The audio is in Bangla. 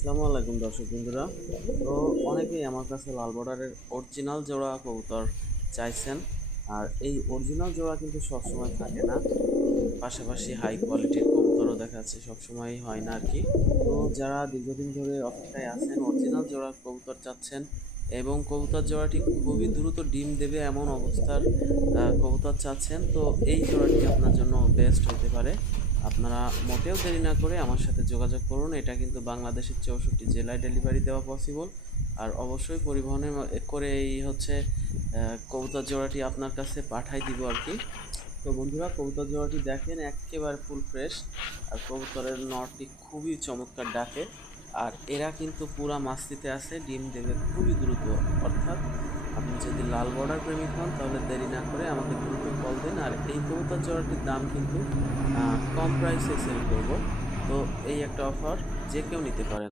আসসালামু আলাইকুম দর্শক বন্ধুরা। তো অনেকেই আমার কাছে লাল বর্ডারের অরিজিনাল জোড়া কবুতর চাইছেন। আর এই অরিজিনাল জোড়া কিন্তু সবসময় থাকে না, পাশাপাশি হাই কোয়ালিটির কবুতরও দেখা যাচ্ছে সবসময় হয় না আর কি। তো যারা দীর্ঘদিন ধরে অপেক্ষায় আছেন, অরিজিনাল জোড়া কবুতর চাচ্ছেন এবং কবুতর জোড়াটি খুবই দ্রুত ডিম দেবে এমন অবস্থার কবুতর চাচ্ছেন, তো এই জোড়াটি আপনার জন্য বেস্ট হতে পারে। আপনারা মোটেও দেরি না করে আমার সাথে যোগাযোগ করুন। এটা কিন্তু বাংলাদেশের 64 জেলায় ডেলিভারি দেওয়া পসিবল। আর অবশ্যই পরিবহনে করে এই হচ্ছে কবুতর জোড়াটি আপনার কাছে পাঠাই দিব আর কি। তো বন্ধুরা, কবুতর জোড়াটি দেখেন একেবারে ফুল ফ্রেশ। আর কবুতরের নরটি খুবই চমৎকার ডাকে। আর এরা কিন্তু পুরা মাস্তিতে আছে, ডিম দেবে খুবই দ্রুত। অর্থাৎ আপনি যদি লাল বর্ডার প্রেমিক হন তাহলে দেরি না করে আমাকে দ্রুত কল দিন। আর এই কবুতর জোড়াটির দাম কিন্তু কম প্রাইসে সেল করব। তো এই একটা অফার, যে কেউ নিতে পারেন।